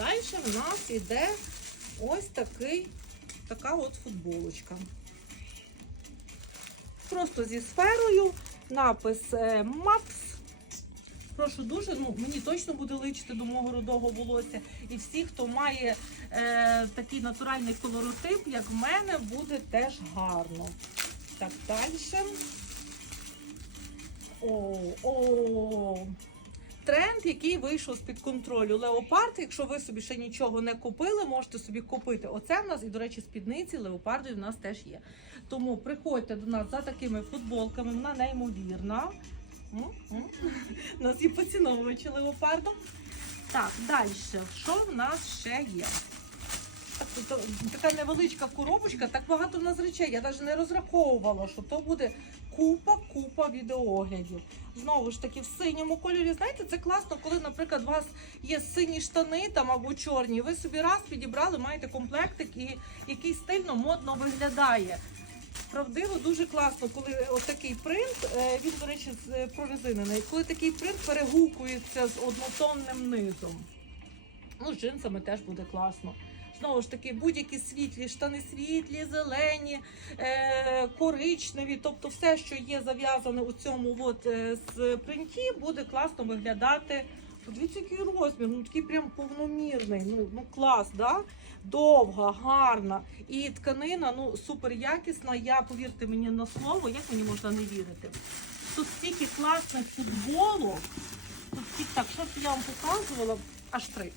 Далі в нас іде ось такий, така от футболочка. Просто зі сферою, напис е, Макс. Прошу дуже, ну мені точно буде личити до мого родового волосся. І всі, хто має е, такий натуральний колоротип, як в мене, буде теж гарно. Так, далі. О, о. Тренд, який вийшов з-під контролю. Леопард, якщо ви собі ще нічого не купили, можете собі купити. Оце в нас, і, до речі, спідниці леопарди в нас теж є. Тому приходьте до нас за такими футболками, вона неймовірна. У нас є поціновувачі леопардом. Так, далі. Що в нас ще є? Так, така невеличка коробочка, так багато в нас речей. Я навіть не розраховувала, що то буде купа-купа відеооглядів. Знову ж таки, в синьому кольорі. Знаєте, це класно, коли, наприклад, у вас є сині штани там або чорні. Ви собі раз підібрали, маєте комплектик і який стильно, модно виглядає. Правдиво, дуже класно, коли отакий принт, е, він, до речі, е, прорезинений, коли такий принт перегукується з однотонним низом. Ну, з джинсами теж буде класно. Знову ж таки, будь-які світлі, штани світлі, зелені, е, коричневі, тобто все, що є зав'язане у цьому от, е, з принті, буде класно виглядати. Подивіться, який розмір, ну такий прям повномірний. Ну, ну клас, да? довга, гарна. І тканина ну, супер якісна. Я, повірте мені на слово, як мені можна не вірити. Тут стільки класних футболок. Тут так, що я вам показувала? Аж три.